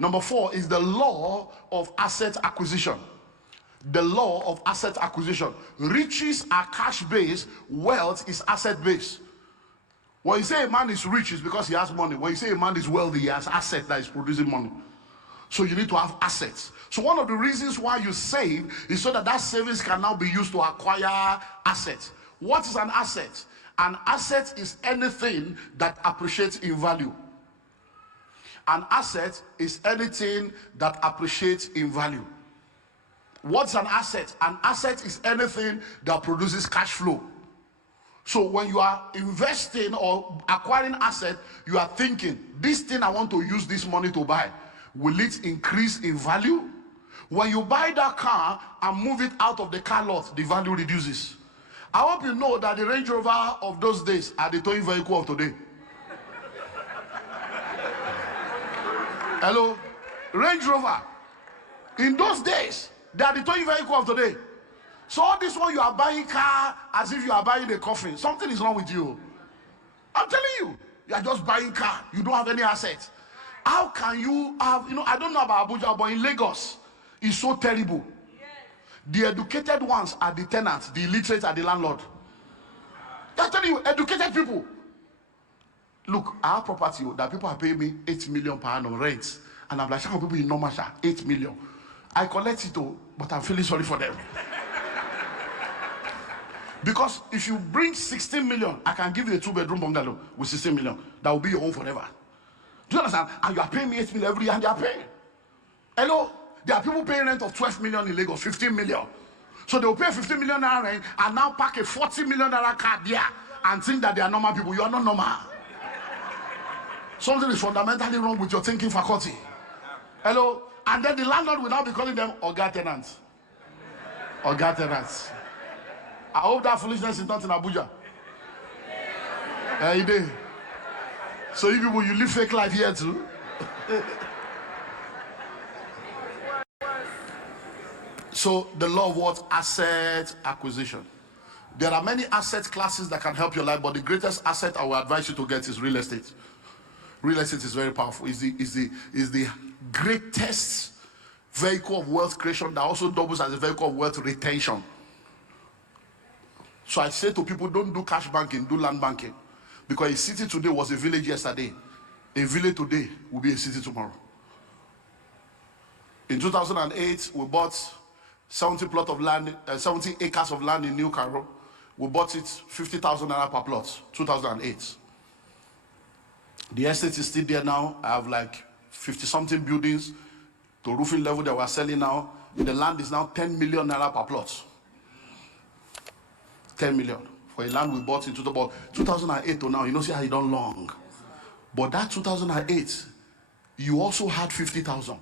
Number 4 is the law of asset acquisition. The law of asset acquisition. Riches are cash-based, wealth is asset-based. When you say a man is rich, it's because he has money. When you say a man is wealthy, he has asset that is producing money. So you need to have assets. So one of the reasons why you save is so that that savings can now be used to acquire assets. What is an asset? An asset is anything that appreciates in value. An asset is anything that appreciates in value. What's an asset? An asset is anything that produces cash flow. So when you are investing or acquiring asset, you are thinking, this thing I want to use this money to buy, will it increase in value? When you buy that car and move it out of the car lot, the value reduces. I hope you know that the Range Rover of those days are the towing vehicle of today. Hello? Range Rover. In those days, they are the towing vehicle of today. So all this one you are buying car as if you are buying a coffin. Something is wrong with you. I'm telling you. You are just buying car. You don't have any assets. How can you have, I don't know about Abuja, but in Lagos, it's so terrible. The educated ones are the tenants, the illiterate are the landlord. I'm telling you, educated people. Look, I have property that people are paying me 8 million per annum rent. And I'm like, some people in normal 8 million. I collect it all, but I'm feeling sorry for them. Because if you bring 16 million, I can give you a 2-bedroom bungalow with 16 million. That will be your home forever. Do you understand? And you are paying me 8 million every year, and they are paying. Hello? There are people paying rent of 12 million in Lagos, 15 million. So they will pay 15 million naira rent and now pack a 40 million naira car there and think that they are normal people. You are not normal. Something is fundamentally wrong with your thinking faculty. Hello? And then the landlord will now be calling them Oga tenants. Oga tenants. I hope that foolishness is not in Abuja. You did. So you people, you live fake life here too. So the law of what? Asset acquisition. There are many asset classes that can help your life, but the greatest asset I will advise you to get is real estate. Real estate is very powerful. Is the greatest vehicle of wealth creation that also doubles as a vehicle of wealth retention. So I say to people, don't do cash banking, do land banking. Because a city today was a village yesterday. A village today will be a city tomorrow. In 2008, we bought 70 acres of land in New Cairo. We bought it 50,000 naira per plot, 2008. The estate is still there now. I have like 50-something buildings to roofing level that we're selling now. The land is now 10 million naira per plot. 10 million for a land we bought in 2008 to now. You know, see how it done long. But that 2008, you also had 50,000.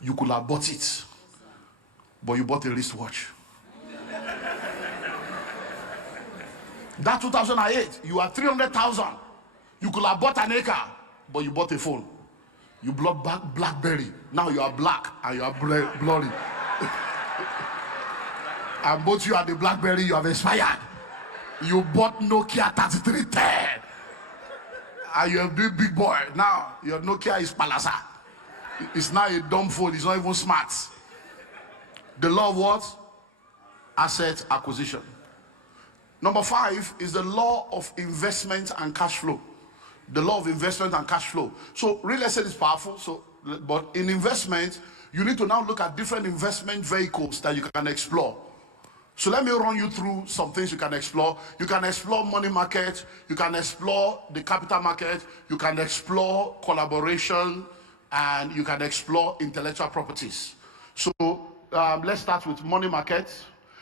You could have bought it, but you bought a wristwatch. That 2008, you had 300,000. You could have bought an acre, but you bought a phone. You bought BlackBerry. Now you are black and you are blurry. And both you and the BlackBerry, you have expired. You bought Nokia 3310. And you have been big boy. Now your Nokia is Palasa. It's now a dumb phone. It's not even smart. The law of what? Asset acquisition. Number 5 is the law of investment and cash flow. The law of investment and cash flow. So real estate is powerful. But in investment, you need to now look at different investment vehicles that you can explore. So let me run you through some things you can explore. You can explore money market. You can explore the capital market. You can explore collaboration. And you can explore intellectual properties. So let's start with money market.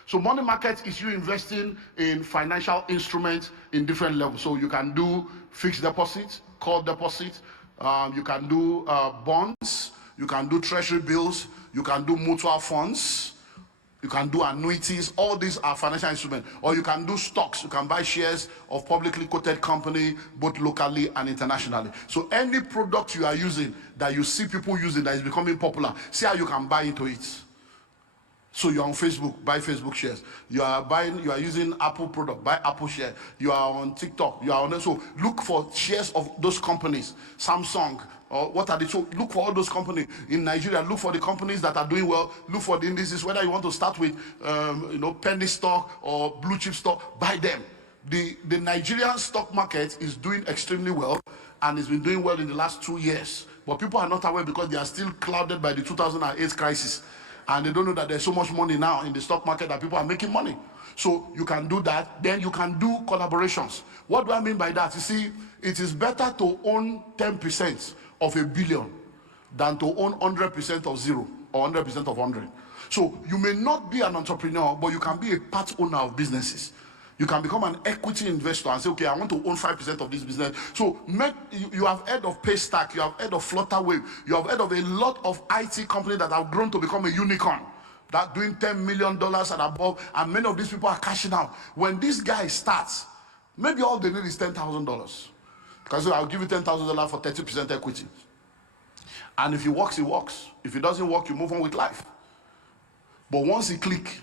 So money market is you investing in financial instruments in different levels. So you can do fixed deposit, call deposit. You can do bonds. You can do treasury bills. You can do mutual funds. You can do annuities. All these are financial instruments. Or you can do stocks. You can buy shares of publicly quoted company, both locally and internationally. So any product you are using that you see people using that is becoming popular, see how you can buy into it. So you're on Facebook, buy Facebook shares. You are using Apple product, buy Apple share. You are on TikTok, you are on, so look for shares of those companies. Samsung, Or what are they? So look for all those companies in Nigeria. Look for the companies that are doing well. Look for the indices. Whether you want to start with, penny stock or blue chip stock, buy them. The Nigerian stock market is doing extremely well, and it's been doing well in the last 2 years. But people are not aware because they are still clouded by the 2008 crisis, and they don't know that there's so much money now in the stock market that people are making money. So you can do that. Then you can do collaborations. What do I mean by that? You see, it is better to own 10% of a billion than to own 100% of zero or 100% of 100. So you may not be an entrepreneur, but you can be a part owner of businesses. You can become an equity investor and say, okay, I want to own 5% of this business. So you have heard of Paystack, you have heard of Flutterwave, you have heard of a lot of IT companies that have grown to become a unicorn, that doing $10 million and above, and many of these people are cashing out. When this guy starts, maybe all they need is $10,000. Because I'll give you $10,000 for 30% equity. And if it works, it works. If it doesn't work, you move on with life. But once you click,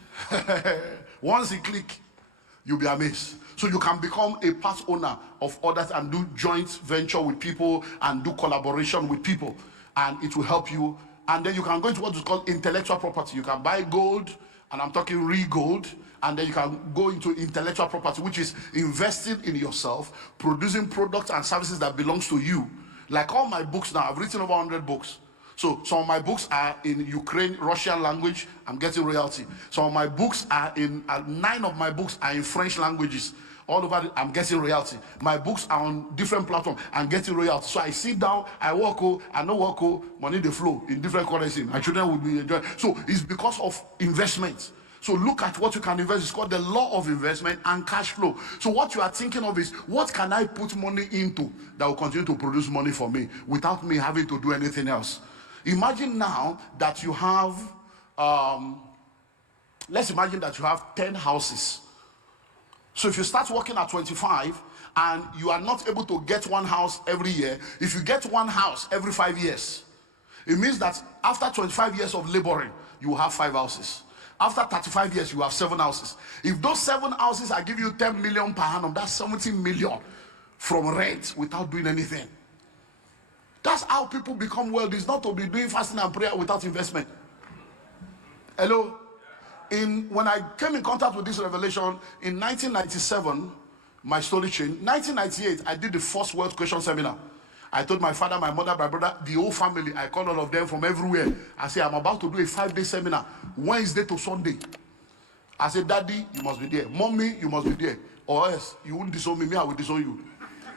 you'll be amazed. So you can become a part owner of others and do joint venture with people and do collaboration with people. And it will help you. And then you can go into what is called intellectual property. You can buy gold, and I'm talking real gold. And then you can go into intellectual property, which is investing in yourself, producing products and services that belongs to you. Like all my books now, I've written over 100 books. So some of my books are in Ukraine, Russian language, I'm getting royalty. Some of my books are in, 9 of my books are in French languages. All over, I'm getting royalty. My books are on different platforms, I'm getting royalty. So I sit down, I work, I no work, money they flow in different currency. My children will be enjoying. So it's because of investment. So look at what you can invest. It's called the law of investment and cash flow. So what you are thinking of is, what can I put money into that will continue to produce money for me without me having to do anything else? Imagine now that you have, let's imagine that you have 10 houses. So if you start working at 25 and you are not able to get one house every year, if you get one house every 5 years, it means that after 25 years of laboring, you will have 5 houses. After 35 years, you have 7 houses. If those 7 houses are giving you 10 million per annum, that's 17 million from rent without doing anything. That's how people become wealthy. It's not to be doing fasting and prayer without investment. Hello? When I came in contact with this revelation in 1997, my story changed. 1998, I did the first wealth creation seminar. I told my father, my mother, my brother, the whole family. I called all of them from everywhere. I said, I'm about to do a 5-day seminar, Wednesday to Sunday. I said, Daddy, you must be there. Mommy, you must be there. Or else, you won't disown me, I will disown you.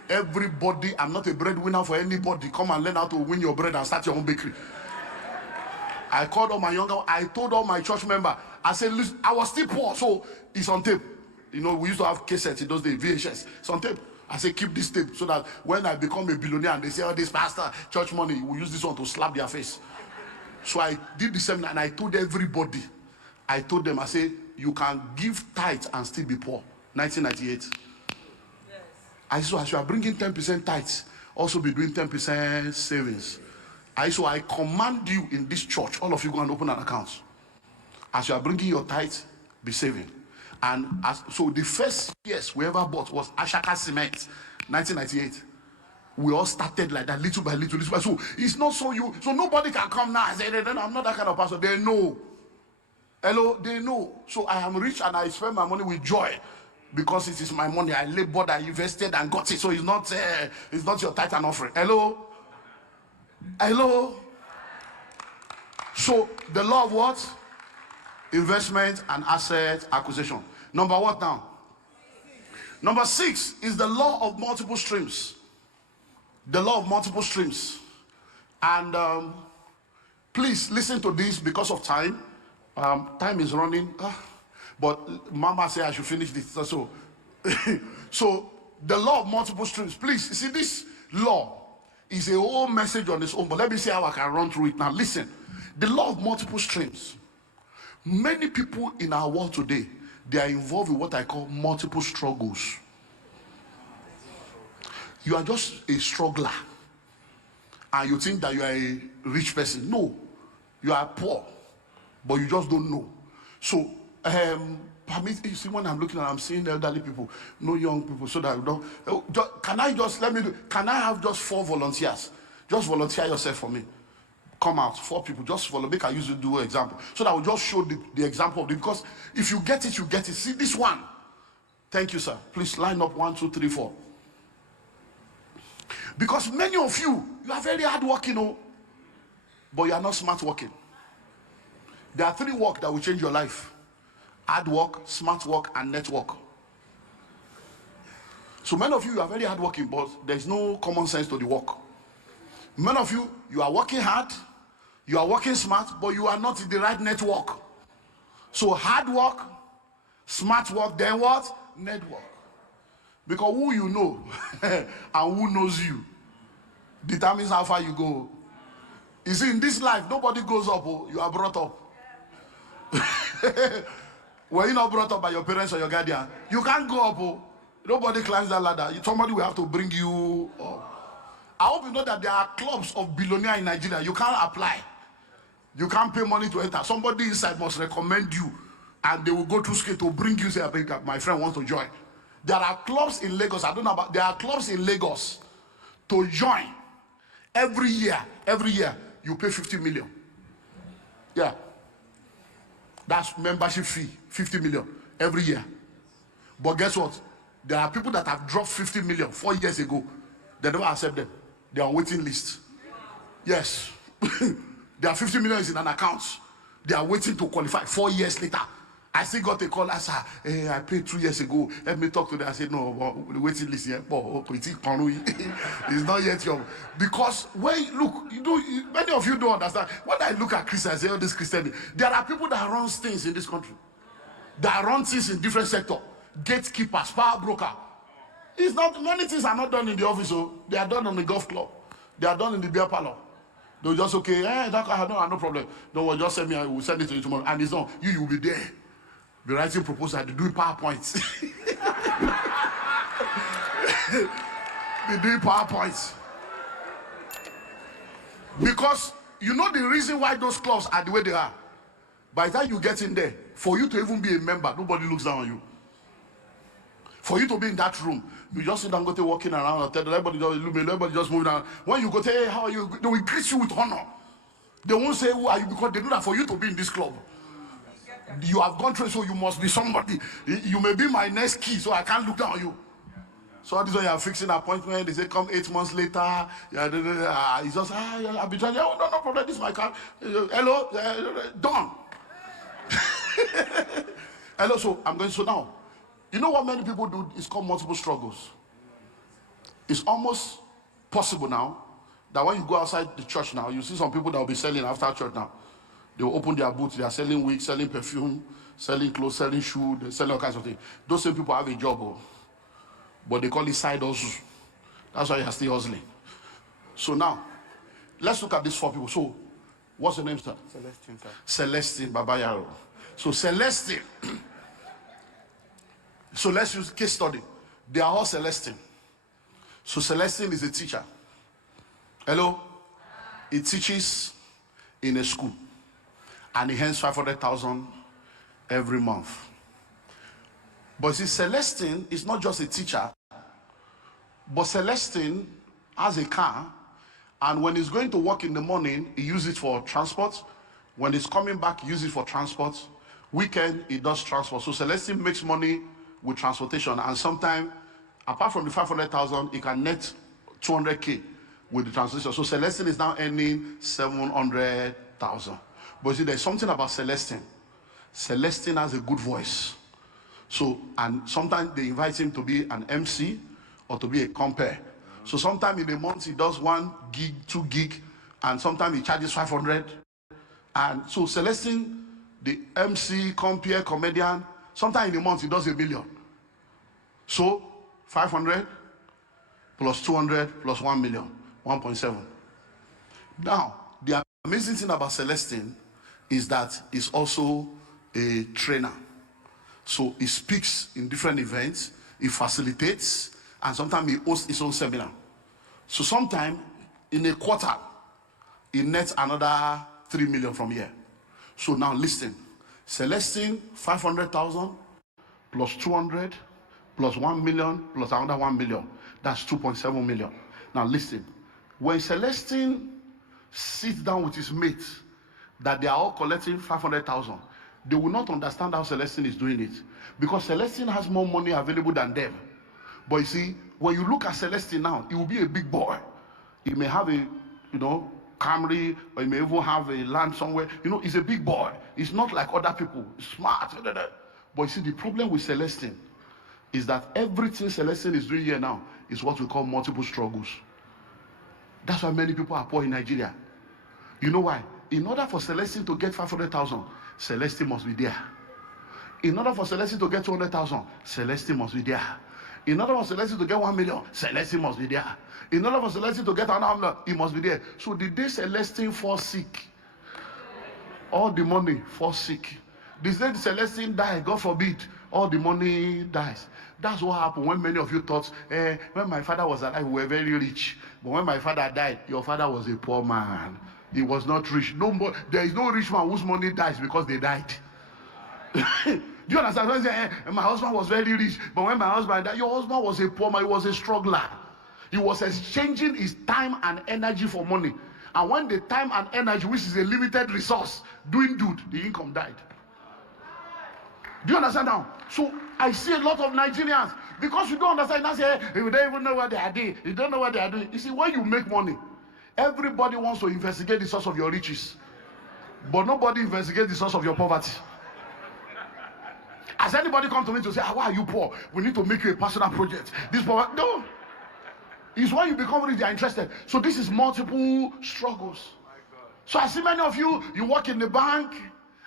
Everybody, I'm not a breadwinner for anybody. Come and learn how to win your bread and start your own bakery. I called all my younger, I told all my church members, I said, listen, I was still poor, so it's on tape. You know, we used to have cassettes in those days, VHS. It's on tape. I say, keep this tape so that when I become a billionaire and they say, oh, this pastor, church money, we use this one to slap their face. So I did the seminar and I told everybody, I told them, I say, you can give tithe and still be poor. 1998. Yes. I said, as you are bringing 10% tithes, also be doing 10% savings. I command you in this church, all of you go and open an account. As you are bringing your tithe, be saving. And so the first years we ever bought was Ashaka Cement, 1998. We all started like that, little by little, little by little. So it's not so nobody can come now and say, I'm not that kind of person. They know. Hello, they know. So I am rich and I spend my money with joy because it is my money. I labored, I invested and got it. So it's not your tithe and offering. Hello? Hello? So the law of what? Investment and asset acquisition. Number what now? Number 6 is the law of multiple streams. The law of multiple streams. And please listen to this because of time. Time is running. But Mama said I should finish this. So, so the law of multiple streams. Please, you see, this law is a whole message on its own. But let me see how I can run through it now. Listen. The law of multiple streams. Many people in our world today, they are involved in what I call multiple struggles. You are just a struggler and you think that you are a rich person. No, you are poor, but you just don't know. So you see, when I'm looking at, I'm seeing elderly people, no young people, so that I don't. Can I have just 4 volunteers? Just volunteer yourself for me. Come out, 4 people, just follow. Make I use you do an example. So that I will just show the example of it. Because if you get it, you get it. See this one. Thank you, sir. Please line up 1, 2, 3, 4. Because many of you are very hardworking, oh, but you are not smart working. There are 3 work that will change your life: hard work, smart work, and network. So many of you are very hardworking, but there's no common sense to the work. Many of you, you are working hard, you are working smart, but you are not in the right network. So hard work, smart work, then what? Network. Because who you know and who knows you determines how far you go. You see, in this life, nobody goes up. Oh, you are brought up. Were you not brought up by your parents or your guardian? You can't go up. Oh. Nobody climbs that ladder. Somebody will have to bring you up. I hope you know that there are clubs of billionaires in Nigeria. You can't apply. You can't pay money to enter. Somebody inside must recommend you, and they will go through scale to bring you. Say, my friend wants to join. There are clubs in Lagos. I don't know about. There are clubs in Lagos to join. Every year, you pay 50 million. Yeah, that's membership fee. 50 million every year. But guess what? There are people that have dropped 50 million 4 years ago. They never accept them. They are on waiting list. Yes. There are 50 million in an account. They are waiting to qualify 4 years later. I still got a call. I said, hey, I paid 2 years ago. Let me talk to them. I said, no, the waiting list here. It's not yet young. Because when look, many of you don't understand. When I look at Christians, I say, oh, this Christian, there are people that run things in this country. That run things in different sectors. Gatekeepers, power broker. It's not, many things are not done in the office. So they are done on the golf club. They are done in the beer parlor. They'll just okay, that I no problem. Don't worry, just send me, I will send it to you tomorrow. And it's not, you will be there. Be writing proposal, they do PowerPoints. They do PowerPoints. Because you know the reason why those clubs are the way they are. By the time you get in there, for you to even be a member, nobody looks down on you. For you to be in that room, you just see Dangote walking around and tell everybody just moving around. When you go, hey, how are you? They will greet you with honor. They won't say, who are you? Because they do that for you to be in this club. You have gone through, so you must be somebody. You may be my next key, so I can't look down on you. So this way you are fixing an appointment. They say, come 8 months later. It's just, I'll be trying. Oh, no problem. This is my car. Hello, done. Hello, so I'm going, so now. You know what many people do? It's called multiple struggles. It's almost possible now that when you go outside the church now, you see some people that will be selling after church now. They will open their booths. They are selling wigs, selling perfume, selling clothes, selling shoes, they sell all kinds of things. Those same people have a job, but they call it side hustle. That's why you are still hustling. So now, let's look at these 4 people. So, what's the name, sir? Celestine, sir. Celestine Babayaro. So Celestine. So let's use case study. They are all Celestine. So Celestine is a teacher. Hello? He teaches in a school. And he earns 500,000 every month. But see, Celestine is not just a teacher. But Celestine has a car. And when he's going to work in the morning, he uses it for transport. When he's coming back, he uses it for transport. Weekend, he does transport. So Celestine makes money with transportation, and sometimes, apart from the 500,000, he can net 200K with the transportation. So Celestine is now earning 700,000. But see, there's something about Celestine. Celestine has a good voice. So, and sometimes they invite him to be an MC or to be a compere. So sometimes in a month he does 1 gig, 2 gig, and sometimes he charges 500. And so Celestine, the MC, compere, comedian, sometimes in a month he does 1 million. So 500 plus 200 plus 1 million, 1.7. Now, the amazing thing about Celestine is that he's also a trainer. So he speaks in different events, he facilitates, and sometimes he hosts his own seminar. So sometimes in a quarter, he nets another 3 million from here. So now listen, Celestine, 500,000 plus 200 plus 1 million plus another 1 million. That's 2.7 million. Now listen, When Celestine sits down with his mates, that they are all collecting 500,000, they will not understand how Celestine is doing it, because Celestine has more money available than them. But you see, when you look at Celestine now, he will be a big boy. He may have a, Camry, or he may even have a land somewhere. He's a big boy. He's not like other people. He's smart. But you see, the problem with Celestine is that everything Celestine is doing here now is what we call multiple struggles. That's why many people are poor in Nigeria. You know why? In order for Celestine to get 500,000, Celestine must be there. In order for Celestine to get 200,000, Celestine must be there. In order for Celestine to get 1 million, Celestine must be there. In order for Celestine to get another million, he must be there. So the day Celestine falls sick, all the money falls sick. The day Celestine dies, God forbid, all the money dies. That's what happened when many of you thought, when my father was alive, we were very rich. But when my father died, your father was a poor man. He was not rich. No more. There is no rich man whose money dies because they died. Do you understand? When say, my husband was very rich, but when my husband died, your husband was a poor man. He was a struggler. He was exchanging his time and energy for money. And when the time and energy, which is a limited resource, doing good, the income died. Do you understand now? So I see a lot of Nigerians, because you don't understand, I say, you don't even know what they are doing. You don't know what they are doing. You see, when you make money, everybody wants to investigate the source of your riches, but nobody investigates the source of your poverty. Has anybody come to me to say, why are you poor? We need to make you a personal project. This power, no. It's when you become rich, they are interested. So this is multiple struggles. So I see many of you, you work in the bank,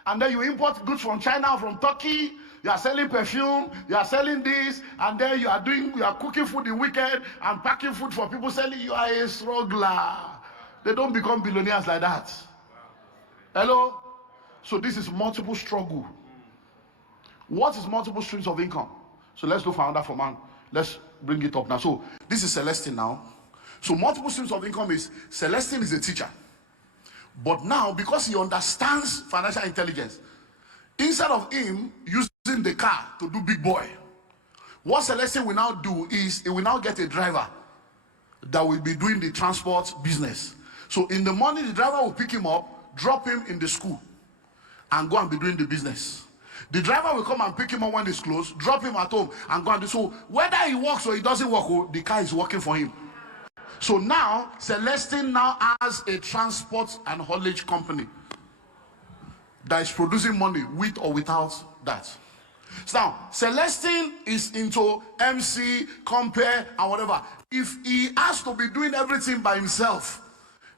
and then you import goods from China, from Turkey. You are selling perfume, you are selling this, and then you are cooking food the weekend and packing food for people selling. You are a struggler. They don't become billionaires like that. Hello? So this is multiple struggle. What is multiple streams of income? So let's look for another for man. Let's bring it up now. So this is Celestine now. So multiple streams of income is, Celestine is a teacher. But now, because he understands financial intelligence, instead of him using the car to do big boy, what Celestine will now do is, he will now get a driver that will be doing the transport business. So in the morning, the driver will pick him up, drop him in the school, and go and be doing the business. The driver will come and pick him up when it's closed, drop him at home, and go and do. So whether he works or he doesn't work, the car is working for him. So now Celestine now has a transport and haulage company that is producing money with or without that. So now Celestine is into MC, compare, and whatever. If he has to be doing everything by himself,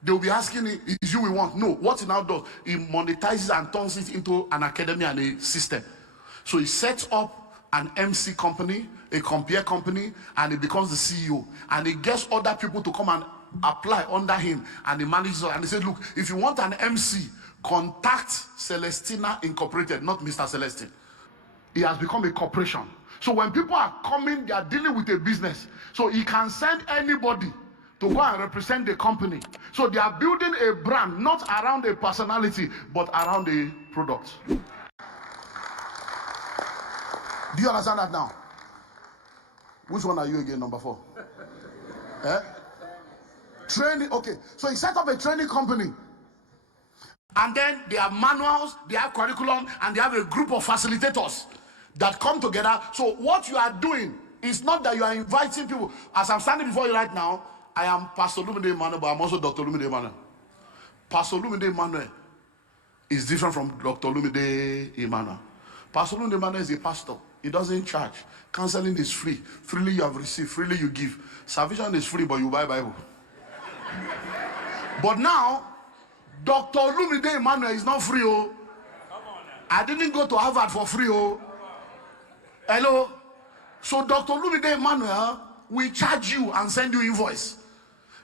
they will be asking him, is you we want? No. What he now does, he monetizes and turns it into an academy and a system. So he sets up an MC company, a compare company, and he becomes the CEO. And he gets other people to come and apply under him, and he manages. And he said, look, if you want an MC, contact Celestina Incorporated, not Mr. Celestine. He has become a corporation. So when people are coming, they are dealing with a business. So he can send anybody to go and represent the company. So they are building a brand, not around a personality, but around a product. Do you understand that now? Which one are you again, number 4? Training, okay. So he set up a training company. And then they have manuals, they have curriculum, and they have a group of facilitators that come together. So what you are doing is not that you are inviting people. As I'm standing before you right now, I am Pastor Olumide Emmanuel, but I'm also Dr. Olumide Emmanuel. Pastor Olumide Emmanuel is different from Dr. Olumide Emmanuel. Pastor Olumide Emmanuel is a pastor. He doesn't charge. Counseling is free. Freely you have received, freely you give. Salvation is free, but you buy Bible. But now, Dr. Olumide Emmanuel is not free. Oh. I didn't go to Harvard for free. Oh. Hello? So Dr. Olumide Emmanuel will charge you and send you invoice.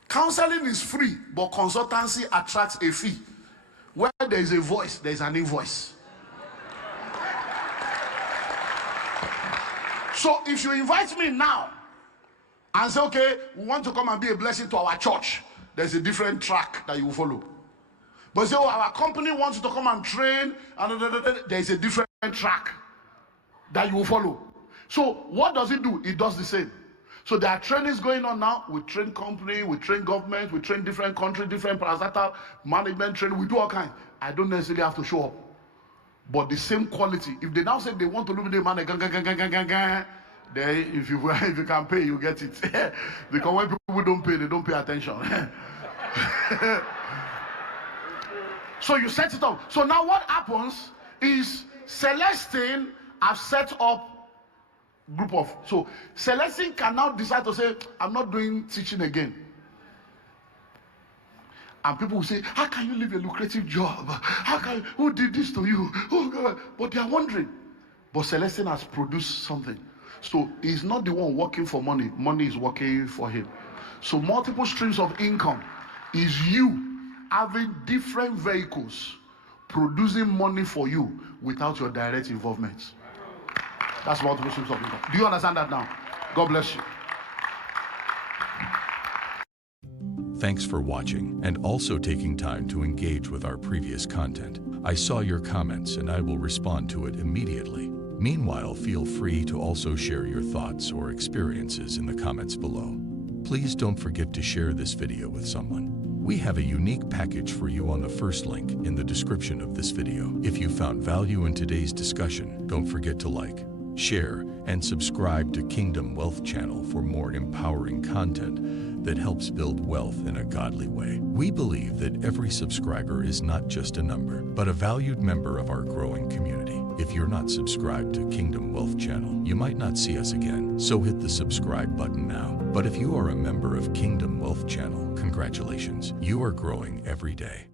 Counseling is free, but consultancy attracts a fee. Where there is a voice, there is an invoice. So if you invite me now and say, okay, we want to come and be a blessing to our church, there's a different track that you will follow. But say, oh, our company wants you to come and train, and there's a different track that you will follow. So what does it do? It does the same. So there are trainings going on now. We train company, we train government, we train different countries, different parastatal management training. We do all kinds. I don't necessarily have to show up. But the same quality. If they now say they want to Olumide Emmanuel, then if you can pay, you get it. Because when people don't pay, they don't pay attention. So you set it up. So now what happens is Celestine have set up group of. So Celestine can now decide to say, I'm not doing teaching again. And people will say, how can you leave a lucrative job? How can who did this to you? Oh God. But they are wondering. But Celestine has produced something. So he's not the one working for money. Money is working for him. So multiple streams of income is you having different vehicles producing money for you without your direct involvement. That's multiple streams of income. Do you understand that now? God bless you. Thanks for watching and also taking time to engage with our previous content. I saw your comments and I will respond to it immediately. Meanwhile, feel free to also share your thoughts or experiences in the comments below. Please don't forget to share this video with someone. We have a unique package for you on the first link in the description of this video. If you found value in today's discussion, don't forget to like, share, and subscribe to Kingdom Wealth Channel for more empowering content that helps build wealth in a godly way. We believe that every subscriber is not just a number, but a valued member of our growing community. If you're not subscribed to Kingdom Wealth Channel, you might not see us again, so hit the subscribe button now. But if you are a member of Kingdom Wealth Channel, congratulations, you are growing every day.